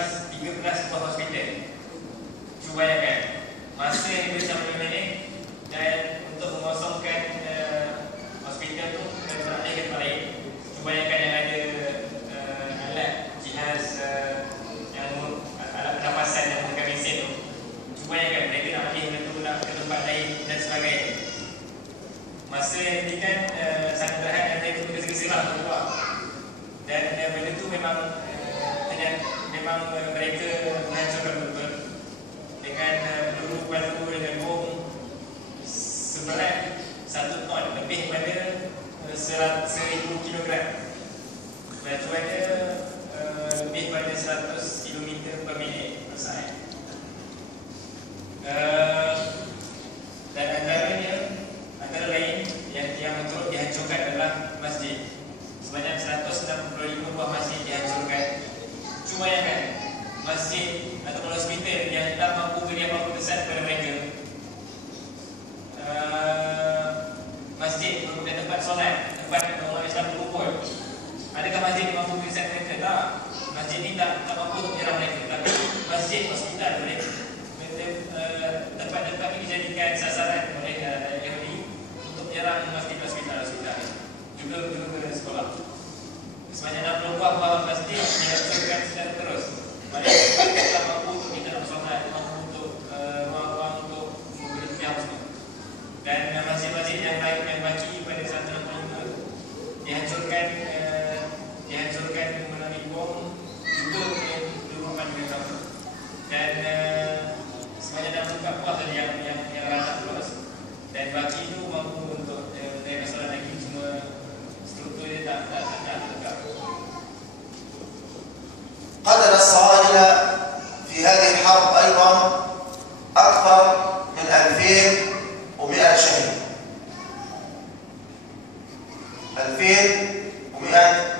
13 buah hospital. Cuba bayangkan masa yang bersama ini, dan untuk mengosongkan hospital tu dan beralih ke tempat lain. Cuba bayangkan yang ada alat jihaz yang alat pernafasan yang menggunakan mesin tu. Cuba bayangkan mereka nak alih betul nak ke tempat lain dan sebagainya. Masa yang diberikan sangat berat dan mereka bergeser-geser keluar. Dan benda tu memang mereka menghancurkan betul dengan peluru batu dengan bom seberat 1 ton, lebih pada 1,000 kilogram. Lajuannya lebih pada 100 km per minit per saat. Dan antara lain yang turut dihancurkan adalah masjid. Sebanyak 165 buah masjid dihancurkan. Cuma yang kan, masjid atau hospital yang tak mampu beri apa-apa kesan kepada mereka. Masjid merupakan tempat solat, tempat orang Islam berkumpul. Adakah masjid yang mampu beri kesan mereka? Tak. Masjid ni tak mampu untuk menyerang mereka. Tapi masjid, hospital boleh. Tempat-tempat ini dijadikan sasaran oleh Yahudi untuk menyerang masjid, hospital. Juga ke sekolah. Sebanyak 60 buah masjid dihancurkan secara terus. Mereka tak mampu untuk kita nak solat, mampu untuk ruang-ruang untuk memberi tiap semua. Dan masjid-masjid yang lain yang baki pada 165 dihancurkan melalui bom juga oleh peluruhan mereka. Dan sebanyak 64 buah tadi yang rancak terus. Dan baki itu mampu untuk mereka solat lagi, cuma struktur dia tak tegak. قتل الصهاينة في هذه الحرب أيضا أكثر من 2100 شهيد. 2100